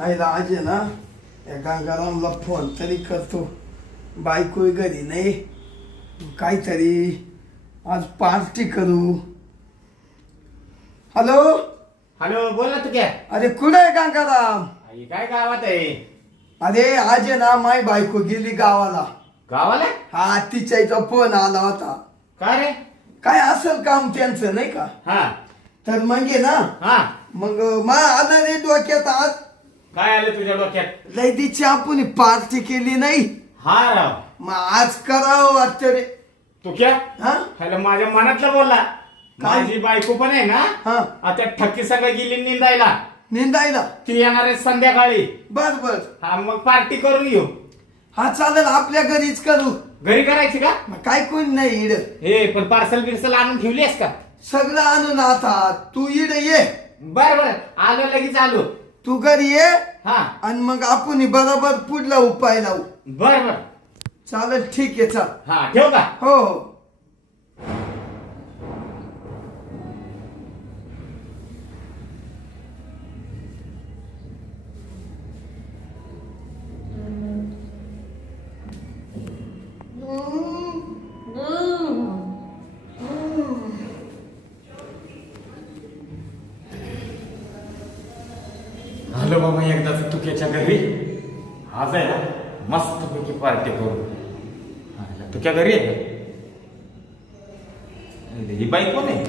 आईला आज आहे ना या गंगारामला फोन तरी करतो. बायको घरी नाही, काहीतरी आज पार्टी करू. हॅलो हॅलो, बोल ना तू क्या. अरे कुठे आहे गंगाराम? आई काय गावात आहे? अरे आज आहे ना माय बायको गेली गावाला. गावाला? हा तिच्या इथं फोन आला होता. काय रे? काय असेल काम त्यांचं नाही का? हा तर मग आहे ना हा, मग मा आलं रे डोक्यात आज काय आलं तुझ्या डोक्यात? लय दिवशी आपण पार्टी केली नाही, हा राव, मग आज करावं वाटतं रे. तू क्या हा हॅलो, माझ्या मनातलं बोलला. काय? माझी बायको पण आहे ना, हा आता ठक्की सगळं गेली निंदायला. निंदायला. ती येणार आहे संध्याकाळी. बर बर. हा, मग पार्टी करून घेऊ. हा चालेल, आपल्या घरीच करू. घरी करायची का? मग काय कोण नाही इड. हे पण पार्सल बिर्सल आणून ठेवलीस का? सगळं आणून आता तू इड ये. बर बर, आलो लगेच आलो. तू घरी ये हा आणि मग आपण बरोबर पुढला उपाय लावू. बर बर. चालेल ठीक आहे चाल. हा, ठेव का? हो हो. आलो बाबा एकदाच तुक्याच्या घरी. आज आहे ना मस्त पैकी पार्टी करू. तुक्या घरी आहे का? ही बाईक कोण आहे?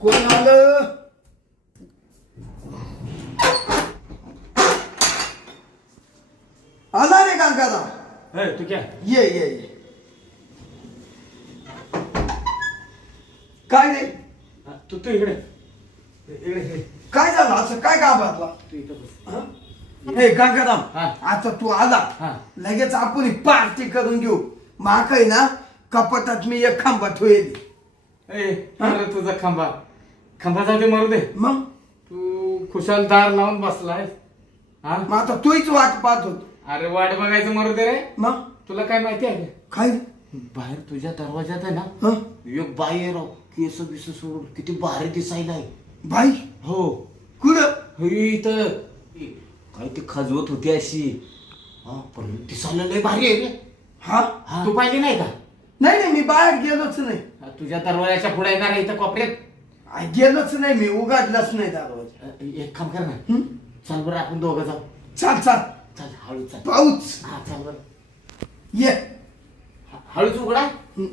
कोण आलं? आला रे गंगाराम. तुक्या, ये ये ये. काय रे? तू तू इकडे इकडे इकडे. काय झालं असं? काय गावातला? तू इथं बस. हे गंगाराम, हा. आता तू आला हा. लगेच आपण पार्टी करून घेऊ. माकय ना कपाटात मी एक खांबा ठेवली. अरे तुझा खांबा खांबा जाऊ दे, मरू दे. मग तू खुशाल दार लावून बसलाय. हा, मग आता तूच वाट पाहत होतो. अरे वाट बघायचं, मरू दे रे. मग तुला काय माहिती आहे का? काय? बाहेर तुझ्या दरवाजात आहे ना, हं? एक बाई आहे राव, केस बिस सोडून किती भारी दिसायला आहे. बाई हो, कुठं? हे इथं काय ते खजवत होती अशी. हा, पण दिसायला लय भारी आहे रे. हा हा, तू पाहिली नाही का? नाही नाही, मी बाहेर गेलोच नाही. तुझ्या दरवाजाच्या पुढे येणार आहे इथं कोपऱ्यात. गेलोच नाही, मी उघडलाच नाही दरवाजा. एक काम कर ना, हं? चल बरं आपण दोघं जाऊ. चाल चाल. चल हळू चल. पाऊच हा, चल बरं. ये. हळूच उघडा. हं.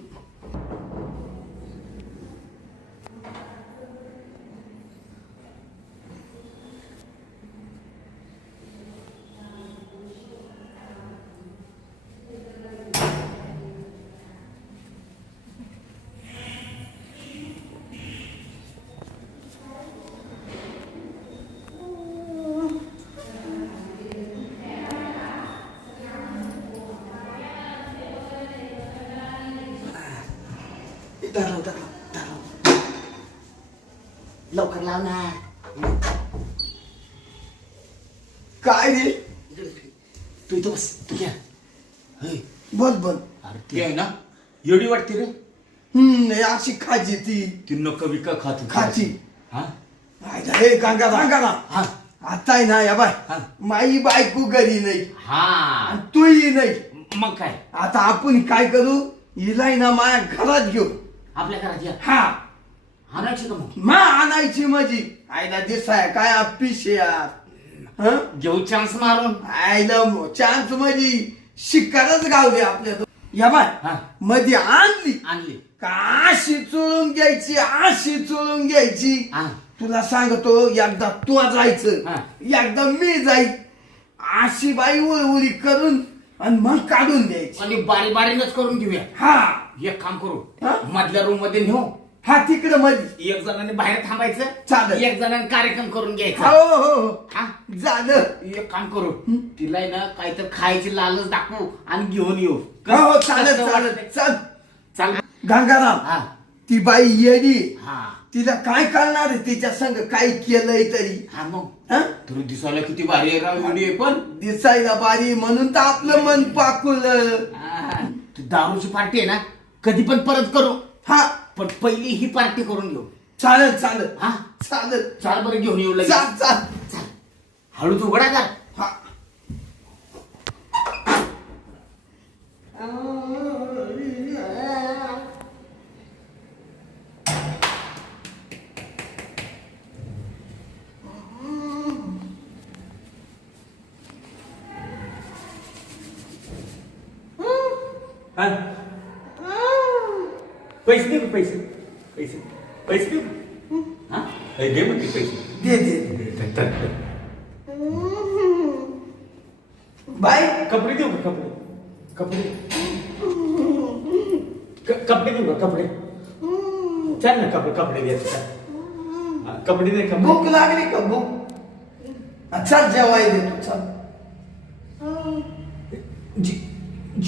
दाराव, दाराव, दाराव. लवकर लाव ना. काय रे? तू इथं बस. तू घ्या. बोल बोल. अरे ती आहे ना, एवढी वाटते रे. नाही, अशी खाजी ती ती नका विका खात होती. खाची. हा हे गंगाराम, हा आता आहे ना या बाय, हा. माई बायको घरी नाही हा, आणि तूही नाही. मग काय आता आपण काय करू? हिलाय ना माझ्या घरात घेऊ. आपल्या घरात या. हा आणायची का मग? मा आणायची माझी. आईला दिसाय काय अपिश यार. हं? घेऊ चान्स मारून. आईला चान्स माझी शिकारच गावली आपल्या तो. या बाय हा, मध्ये आणली आणली. का अशी चोळून घ्यायची, अशी चोळून घ्यायची. हा, तुला सांगतो, एकदा तू जायचं, हा. एकदा मी जाईल. अशी बाई उळउळी करून आणि मग काढून द्यायची. आणि बारी बारीनच करून घेऊया. हा एक काम करू, हा? मधल्या रूम मध्ये नेऊ. हा तिकडे मध्ये. एक जणांनी बाहेर थांबायचं, चालेल. एक जणांनी कार्यक्रम करून घ्यायचा. हो हो हो. हा, झालं. एक काम करू, तिला आहे ना काहीतरी खायची लालच दाखवू आणि घेऊन येऊ. हो हो चालेल कसं चालेल. वाटतंय? चल चाल. गंगाराम, हा ती बाई येडी. हा तिला काय कळणार आहे तिच्या संग काय केलंय तरी. हा, मग हं? तुला दिसायला किती भारी आहे राव व्हिडिओ पण. दिसायला बारी म्हणून तर आपलं मन पाकुलं. तू दारूची पार्टी आहे ना कधी पण परत करू. हा पण पहिली ही पार्टी करून घेऊ. चालेल चालेल हा चालेल. चाल बरं घेऊन येऊ लगेच. चाल चाल. चाल. हळूच उघडा का. हा हा? पैसे दे पैसे पैसे पैसे दे. हा हे घे म्हणते पैसे. दे दे. बाय कपडे देऊ का कपडे कपडे कपडे देऊ का कपडे. चल ना कपडे कपडे घ्यायचे चल. हा, कपडे दे कपडे. भूक लागली का भूक. चल जेवाय दे तू चल.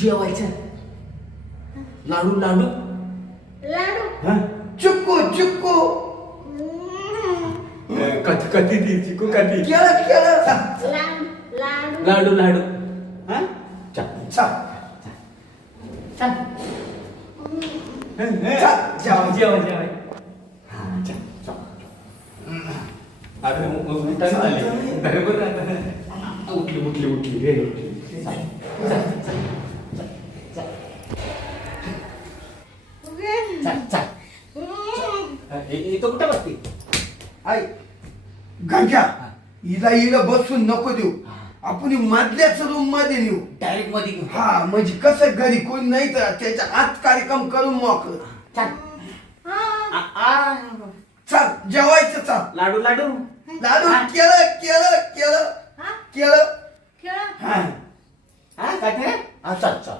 जेवायचं लाडू लाडू. हा चुक्कू चुक्कू. कधी कधी दी चिकू कधी. केळं केळं. लाडू लाडू. हा चल चल चल चल जेवाय. जेवण जेवण. हा चल चल. अरे उलटा झाले बरोबर आता. उठली उठली उठली रे उठली. चल चल. इथं कुठं बसते. आई गंग्या हिला हिला बसून नको देऊ. आपण मधल्याच रूम मध्ये नेऊ. डायरेक्ट मध्ये घेऊ. हा म्हणजे कसं घरी कोणी नाही तर त्याच्या आत कार्यक्रम करून मोकळ. चल. चल जेवायचं चल. लाडू लाडू. लाडू हा. केळं केळं केळं केळं. हा हा काय ते. हा चल चल.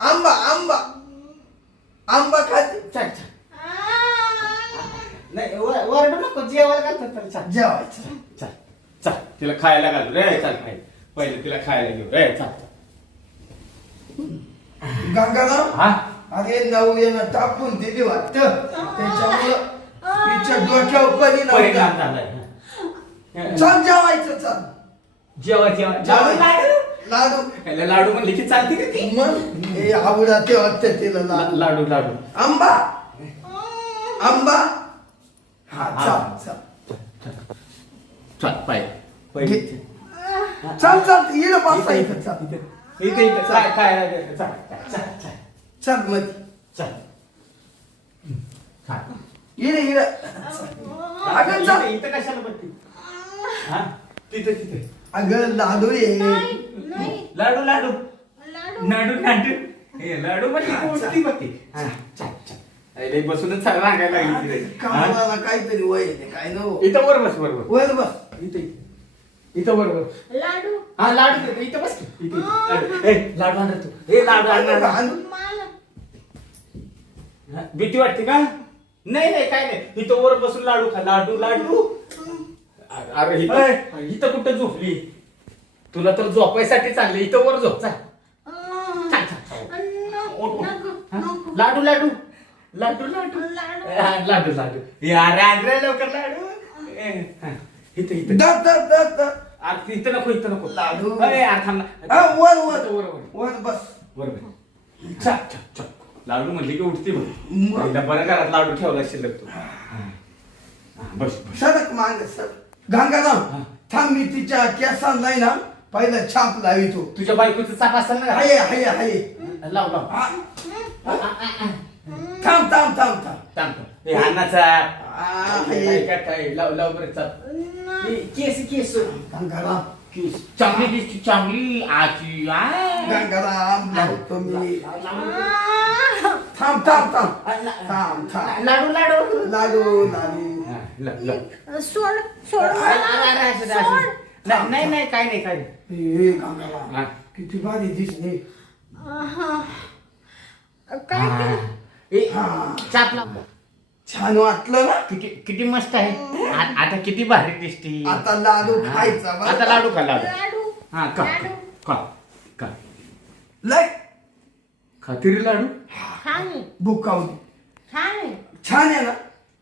आंबा आंबा आंबा खाते. चल चल. नाही वरडू नको जेवायला घालतात तर चल. जेवायचं. चल चल तिला खायला घाल रे चल खाय. पहिले तिला खायला घेऊ रे चल. गंगाराम हा अरे नवऱ्यानं टाकून दिली वाटतं त्याच्यामुळं तिच्या डोक्यावर परिणाम परिणाम झाला. झालाय. चल जेवायचं चल. जेवा जेवा जेवायचं. लाडू याला लाडू म्हणले की चालते का ती. मग हे आवडते वाटतं तिला लाडू. लाडू लाडू. आंबा आंबा. हा हा. चल चल चल पाय पहिले घे. चल चल इकडं बसायचं चल. इथे इथे काय खायला घ्यायचं. चल चल चल चल मध्ये चल. खा. इकडे इकडे. अगं चल. इथं कशाला बघते. हा तिथे तिथे. अगं लाडू ये. लाडू लाडू लाडू लाडू. हे लाडू म्हणजे कोणती बघते. चल चल. अरे बसूनच रांगायला लागली तिथे. हा? कामाला काहीतरी वय येते काय नो. इथं वर बस बरोबर. वर बस. इथे इथं बरोबर. लाडू हा लाडू दे इथं बस की. इथे इथे. ए लाडू आणणार तू. ए लाडू आणणार. मला हा, भीती वाटते का. नाही नाही काय नाही इथं वर बसून लाडू खा. लाडू लाडू. अरे इथं इथं कुठं झोपली. तुला तर झोपायसाठी चांगली. इथं वर झोप. चल चल चल. उठ, उठ. हा? लाडू लाडू लाडू लाडू हा, लाडू लाडू. यार रे लवकर लाडू. हा, इथं इथं. दर दर दर दर. अरे इथं नको इथं नको. लाडू. अरे यार थांब ना. हा, वर वर इथं वर वर वर बस. वर वर. चल चल चल. लाडू म्हणली की उठते बघ. मग. पहिला बरं घरात लाडू ठेवला शिल्लक तू. हा, बस बस. सडक मांग सर. गंगाराम हा. थांब मी तिच्या केसांना ना पहिला छाप लावितो. तुझ्या बायकोचं चाप असेल ना. हाय हाय हाय. लाव लाव. हा. थांब थांब थांब थांब. थांब. हे अन्नाचा हा, हाय. काय लाव लाव बरं चाप. हे केस केस गंगाराम केस चांगली दिसती चांगली आची. गंगाराम लावतो मी. थांब थांब थांब थांब थांब. लाडू लाडू लाडू लाडू. हा, लाव, लाव. सोड सोड नाही नाही काय नाही काय नाही. हे गंगाराम हा. किती भारी दिसली. काय केलं? ए, हा. चाप लाव. छान वाटलं ना. किती किती मस्त आहे. आता किती भारी दिसती. आता लाडू खायचा बरं. आता लाडू खा लाडू. लाडू हा खा लाडू खा खा. लय खाती रे लाडू. छान आहे भुकावली. छान आहे छान आहे ना.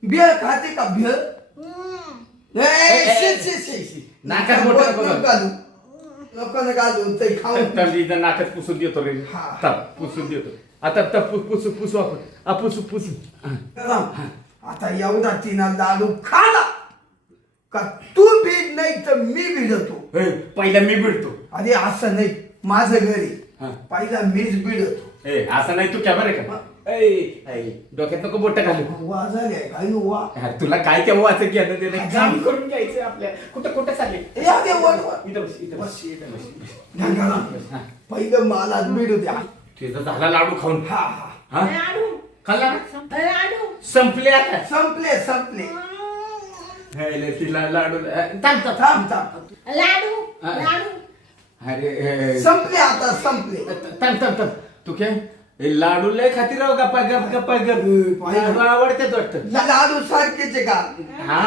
भेळ खाते का भेळ. हम्म. ए, शी, शी, शी. नाकात बोट नको घालू नको ना घालू ते खाऊन इथं नाकात पुसून देतो रे हा. थांब, पुसून देतो आता पुसू आपण पुसू आता एवढा तिना लाडू खाला का तू भीड नाही तर मी भिडतो पहिला मी भिडतो. अरे असं नाही माझं घरी हा. पहिला मीच भिडतो असं नाही तू क्या बरं का डोक्यात नको बोट घालू. वाजा घ्याय काय वा अरे तुला काय त्या वाचं घ्यायचं त्याला काम करून घ्यायचं आपल्या कुठं कुठं चालले या दे वर वर. इथं बस इथं बस इथं बस. गंगाराम, पहिलं मला भिडू द्या तिथं झाला लाडू खाऊन हा हा हा लाडू खाल्ला ना लाडू संपले आता संपले तिला लाडू थांब थांब. थांब थांब लाडू हा. लाडू अरे संपले आता संपले थांब तू काय हे लाडू लय खाती राव गप्पा गप लाडू आवडतात वाटतं. लाडू सारखेच आहे का हा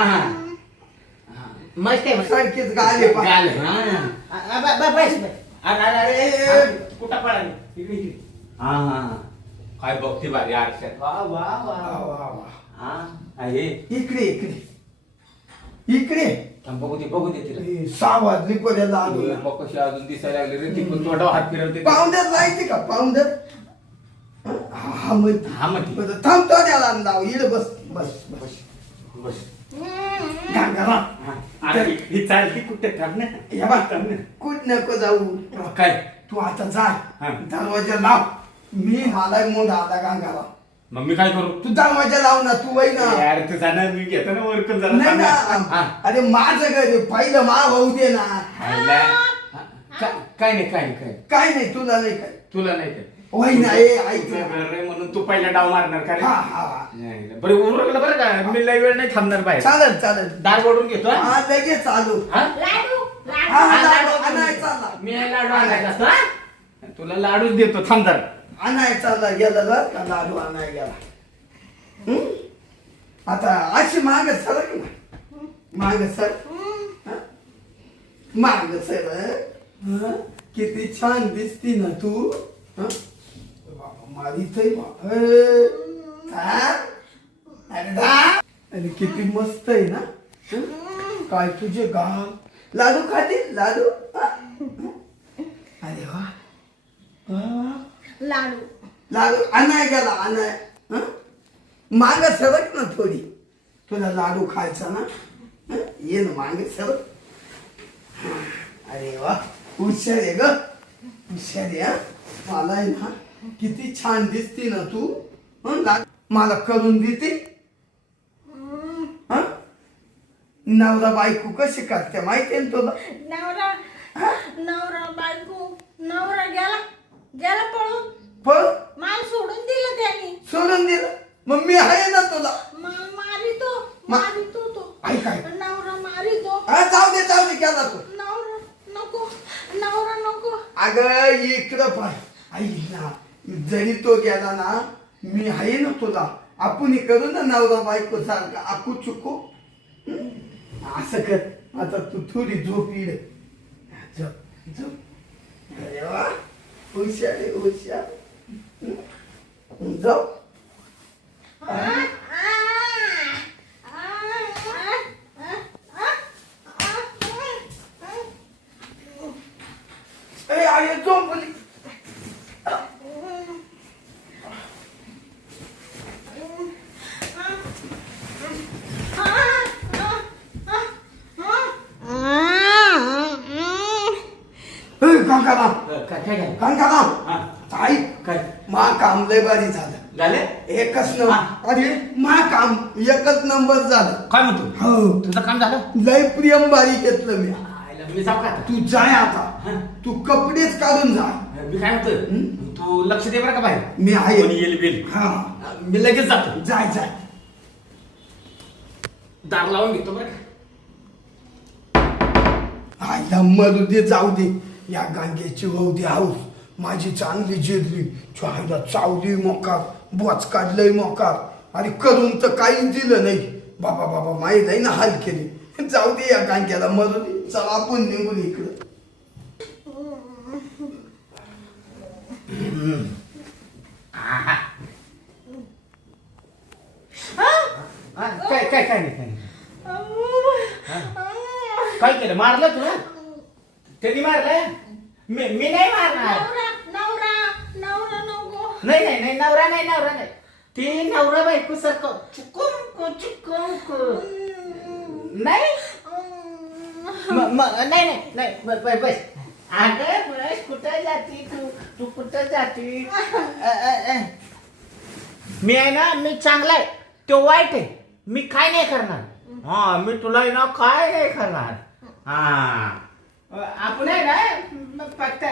मस्त आहे सारखेच गाले पा. गाल बस अरे कुठं पळाली इकडे इकडे. हा काय बघते भारी आरशात वा वा वा वा, वा, वा. हा आहे इकडे इकडे इकडे बघू दे तिला हे 6 वाजली पर्यंत लाडू कशी अजून दिसायला लागली रे ती पण तोंडावर हात फिरवते पावडर लायते का पावडर हा मग हा म्हणते बरं, थांबतो त्याला लाव इड बस बस बस बस गंगाराम, हा. अरे ही चालती कुठे थांब ना या बा कुठ नको जाऊ काय तू आता हा. जा दरवाजा लाव मी मला मोड आला गंगाराम मग मी काय करू तू दरवाजा लाव ना तू वय ना यार तू जाणार मी घेतो ना वरकून नाही जरा ना अरे माझं घर आहे, पहिलं मा होऊ दे ना काय नाही काय नाही तुला नाही काय तुला नाही काय वय ना ए ऐक तुझं ना. घर आहे म्हणून तू पहिला डाव मारणार का रे? हा हा नाही, बरं उरकलं बरं का मी लय वेळ नाही थांबणार बाहेर चालेल चालेल दार ओढून घेतो हा? हा लगेच चालू हा? लाडू हा, लाडू हा, लाडू आणाय चालला. मी लाडू आणायचा असतो हा? तुला लाडूच देतो थांब जरा. आणाय चालला गेला बर का लाडू आणाय गेला हं? आता अशी माग सर माग सर माग सर हं? किती छान दिसती ना तू हं? बाबा, मारीतय बा. अरे किती मस्त आहे ना हं? काय तुझे गाल लाडू खातील लाडू हं? अरे वा लाडू लाडू आणाय गेला आणाय हं? माग सरक ना थोडी तुला लाडू खायचा ना हं? ये ना मागे सरक हं. अरे वा हुशार आहे ग हुशार आहे हं? मला आहे ना किती छान दिसती ना तू हं? मला करून देते हं? नवरा बायको कशी करते माहितीये ना तुला नवरा नवरा बायको नवरा गेला पळून पण माल सोडून दिलं त्याने सोडून दिलं मग मी आहे ना तुला मारितो तो ऐक ऐक नवरा मारितो हा जाऊ दे केला तू नवरा नको अगं इकडं पाय ऐक ना जरी तो गेला ना मी आहे ना तुला आपण करू ना नवरा बायको सारखा आकू चुकू हं? असं कर आता तू थोडी झोप इड झोप अरे वा हुशार आहे हुशार हं? जाऊ अरे झोपली कांकाराम काय झालं? कांकाराम हा. आई काय मा काम लय भारी झालं झाले एकच नंबर अरे मा काम एकच नंबर झालं काय म्हणतो हो तुझं काम झालं लय प्रियम बारी घेतलं मी आयला, मी जाऊ का आता? तू जाय आता हा. तू कपडेच काढून जा मी काय म्हणतो तू लक्ष दे बरं का बाहेर मी आहे कोणी येईल बिल हा मी लगेच जातो जाय जाय दार लावून घेतो बरं का आईला मरू दे जाऊ दे या गांग्याची होऊ दे हाऊस माझी चांगली जिरली चायला चावली मोकार बोच काढलंय मोकार अरे करून तर काहीच दिलं नाही बाबा बाबा माही नाही ना हाल केली जाऊ दे या गांग्याला मरू दे चला आपण निघून इकडं काय नाही काय केलं मारलं तुला त्यांनी मारलं मी नाही मारणार नवरा नवरा नको. नाही नवरा नाही ते नवरा बायको सारखं चुकुम नाही नाही बस अगं बस कुठं जाती तू कुठं जाती मी आहे ना मी चांगला आहे तो वाईट आहे मी काय नाही करणार हा मी तुला आहे ना काय नाही करणार हा आपण आहे ना फक्त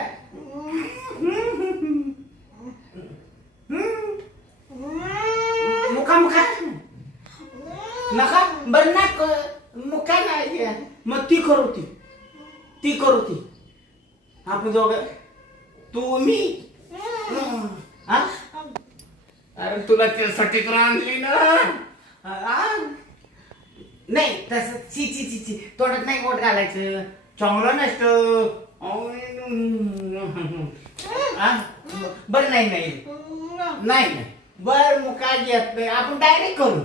मुका नका बरं ना मुका नाही मग ती करू ती आपण दोघं तू मी हा अरे तुला त्यासाठी तर आणली ना नाही तसं ची तोंडात नाही बोट घालायचं चांगलं नसतं बरं नाही बर मुका घेत नाही आपण डायरेक्ट करू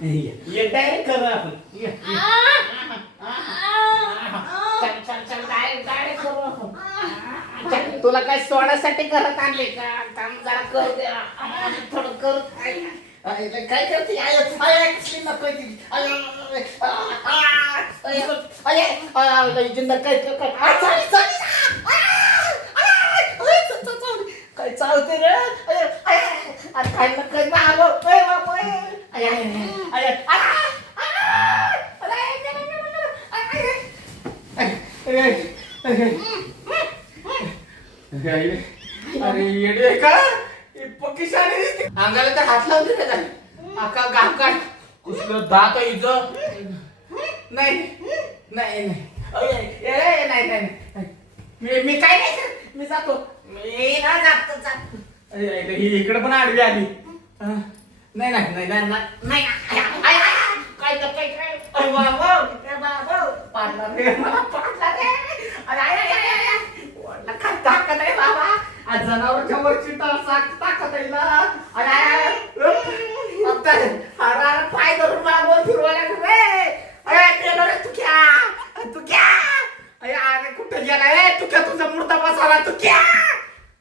डायरेक्ट करू आपण चल डायरेक्ट करू आपण तुला काय सोडासाठी घरात आणले का काम जरा कर द्या थोडं कर काय करते कसली नको काय चालते रे अरे काय नका अरे येडे का पक्की शाळी दिसते अंगाला तर हात लावून दिले नाही आका गाम काढ कुठलं दात इज नाही मी काय नाही करत मी जातो मी ना जातो इकडे पण आडवी आली नाही काय पाडला रे मला पाडला रे ताकद आहे बाबा आज जनावरच्या वरची ताकद आहे ना पाय धरून मला बोल फिरवायला रे तू क्या अरे कुठं गेला रे तू क्या तुझा मुर्दा बसाला तू क्या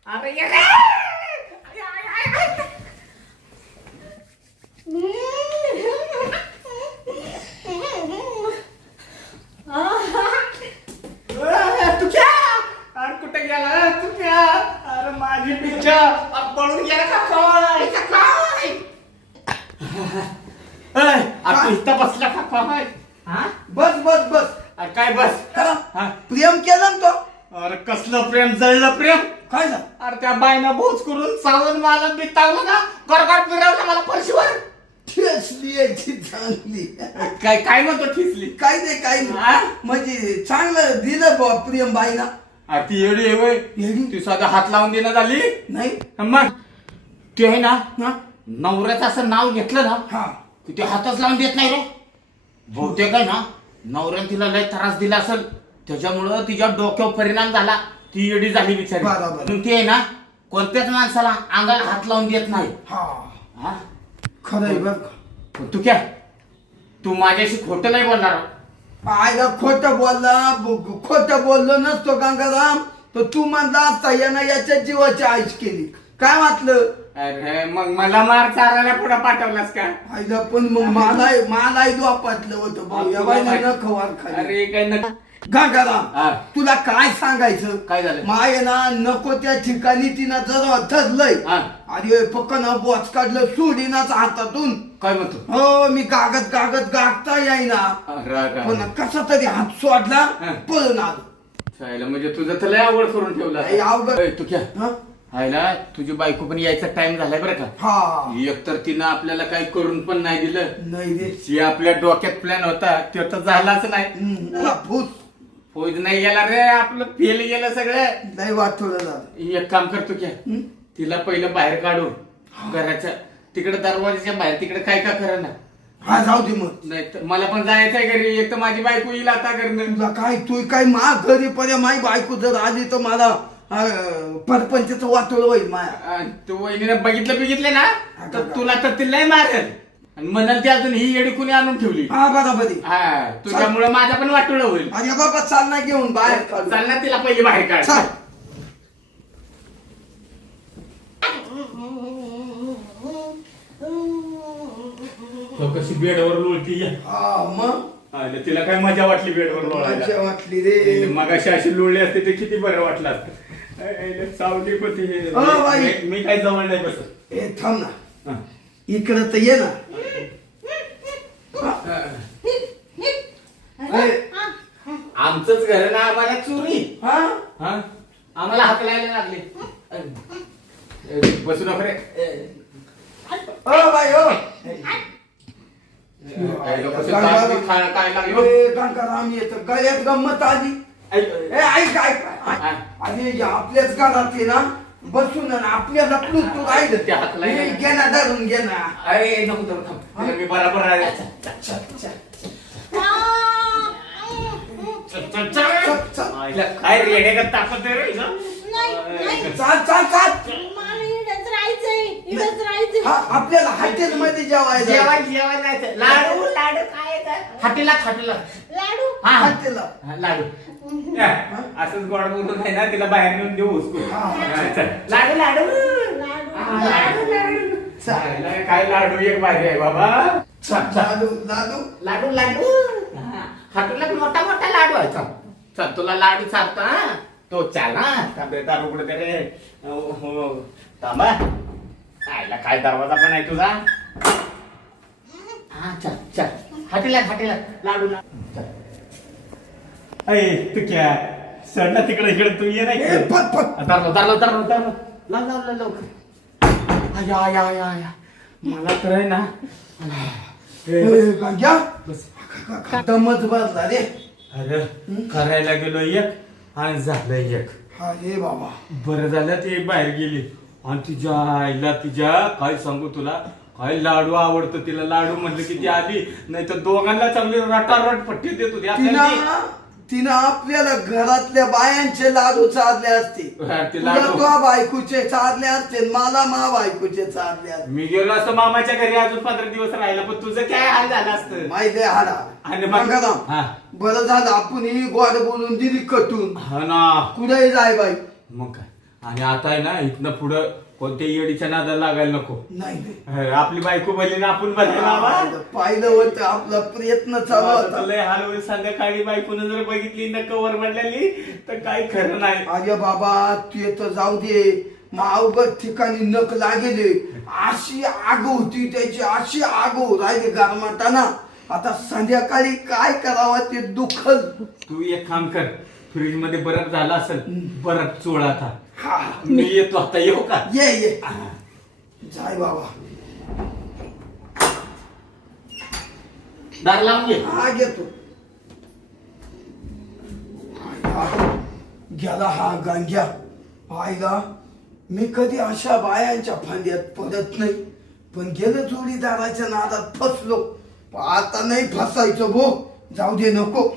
अरे ये रे तू क्या अरे कुठे गेला तू क्या अरे माझी पिच्छा पळून गेला का काय इथं बसला का काय बस अरे काय बस प्रेम केलं ना तो अरे कसलं प्रेम जळलं प्रेम काय झालं अरे त्या बाईनं बोच करून सावण मला बितावलं ना गरगर फिरवलं मला फरशीवर ठेसली याची चांगली काय म्हणतो ठिसली काही नाही म्हणजे चांगलं दिलं बा प्रियम बाईना ती एवढी आहे वय ती साधा हात लावून देणं झाली नाही मग ती आहे ना नवऱ्याचं असं नाव घेतलं ना की ते हातच लावून देत नाही रे बहुतेक आहे ना नवऱ्याने तिला लय त्रास दिला असेल त्याच्यामुळं तिच्या डोक्यावर परिणाम झाला ती एडी झाली बिचारी म्हणून ती आहे ना कोणत्याच माणसाला अंगाला हात लावून देत नाही खरंय बघ तू काय तू माझ्याशी खोटं नाही बोलणार आयला खोटं बोललो नसतो गंगाराम तर तू म्हणला असता यानं याच्या जीवाची आईश केली काय वाटलं अरे मग मला मार चारायला पुढे पाठवलास का आयला पण मग मला वापरलं होतं भाऊ या बाईला खवार खाली अरे काय नका गंगाराम तुला काय सांगायचं काय झालं माय ना नको त्या ठिकाणी तिनं जर ठरलंय अरे पक्कन बॉच काढलं सोडीनाच हातातून काय म्हणतो हो मी कागद गागता येईना पण कसा तरी हात सोडला पळून आलो म्हणजे तुझं तर लय आवड करून ठेवला तू क्या हायला तुझी बायको पण यायचा टाइम झालाय बरं का एकतर तिनं आपल्याला काही करून पण नाही दिलं नाही आपल्या डोक्यात प्लॅन होता तो तर झालाच नाही फौज नाही गेला रे आपलं फेल गेलं सगळं नाही वाटलं झालं एक काम करतो क्या तिला पहिलं बाहेर काढू घराच्या तिकडे दरवाजाच्या बाहेर तिकडे काय का करा ना जाऊ दे मग नाही तर मला पण जायचंय घरी एक तर माझी बायको येईल आता करणं तुला काय तू काय मा घरी पर्यंत माझी बायको जर आली तर मला परपंचचं वाटोळ होईल माया तू वहिनीने बघितले ना तर तुला तर ती लय मारेल आणि म्हणाल ती अजून ही येडी कुणी आणून ठेवली. हा बरोबर आहे. हा तुझ्यामुळे माझा पण वाटोळं होईल. अरे बाबा चाल ना घेऊन बाहेर काढू. चाल ना तिला पहिले बाहेर काढ. चाल. तो कशी बेडवर लोळती. हा मग अरे तिला काय मजा वाटली बेडवर मजा लोळायला. वाटली रे. मग अशी लोळली असते ते किती बरं वाटलं असतं. सावली होती हे. बाई. मी काय जवळ नाही बसत. ए थांब ना, हा. इकडं तर ये ना. ए, आमचंच घर ना आम्हाला चोरी. हा हा आम्हाला हाकलायला लागले. बसू नको रे. ओ बाई ओ. काय लागलो. ए, गंगाराम येतं गळ्यात गंमत आली. ए ऐक ऐक आणि आपल्याच घरात आहे ना बसून आणि आपल्याला तू ते राहिलं हाकलायला. घे ना धरून घे ना. अरे नको नको थांब. तुला मी बराबर राहिला. काय रेडे का ताकद आहे रे हिला? चाल चाल चाल. मला इथंच राहायचंय, इथंच राहायचंय. हा आपल्याला हॉटेल मध्ये जेवायला जेवण जायचं. लाडू लाडू काय येतात हाटीला लाडू. हा हॉटेलला. लाडू. या, असंच गोड बोलून आहे ना तिला बाहेर नेऊन देऊ हुसकून. हा. हा, चल. लाडू लाडू हा, लाडू लाडू चालेल. काय लाडू एक भारी आहे बाबा. लाडू लाडू लाडू लाडू हाटूला मोठा मोठा लाडू आहे. चल चल तुला लाडू चालतो. हा तो चाल. हा थांबे दारू उघड रे. हो थांबा. आयला काय दरवाजा पण आहे तुझा. हा चल चल हाटीला लाडू लाडू. अय तू क्या सडला तिकडे इकडे तू ये नाही. ए, पट, पट. लवकर. आया मला तर आहे ना. ए, गंग्या बस. दमच बसला रे. अरे करायला गेलो एक आणि झालं एक. हा रे बाबा. बरं झालं ते बाहेर गेली आणि तिच्या आईला तिच्या काय सांगू तुला काय लाडू आवडतं तिला. लाडू म्हणलं की ती आली नाही तर दोघांना चांगली रटारट पट्टी देत होती आपल्याला ती. तिनं आपल्याला घरातल्या बायांचे लाडू चालले असते. हा, ते तुला लाडू. तुझ्या बायकोचे चालले असते मला मा बायकोचे चालले असते. मी गेलो असतो मामाच्या घरी अजून 15 दिवस राहिला पण तुझं काय हाल झालं असतं. माहिती हाडा. आणि मग- गंगाराम हा. बरं झालं आपण ही गोड बोलून दिली कटून. हा ना कुठेही जाय बाई. मग काय. आणि आता आहे ना इथनं पुढं कोणत्या येडीच्या नादाला लागायला नको. नाही आपली बायको बनली ना आपण बनले बाबा. पाहिलं होतं आपला प्रयत्न चालू होता. लय हाल होईल. संध्याकाळी बायकोनं जर बघितली ना कवर म्हणलेली तर काही खरं नाही. अरे बाबा ते तर जाऊ दे. अवघड ठिकाणी नख लागेले. अशी आग होती त्याची अशी आग राहिली गारमाटाना. आता संध्याकाळी काय करावं ते दुखल. तू एक काम कर फ्रीज मध्ये बरफ झाला असेल बरफ चोळा आता. हा मी येतो आता. येऊ का. ये जाय बाबा. दार लावून घे. हा घेतो. गेला हा गांग्या. आईला मी कधी अशा बायांच्या फांद्यात पडत नाही पण गेलं जोडीदाराच्या नादात फसलो. आता नाही फसायचं भो. जाऊ दे नको.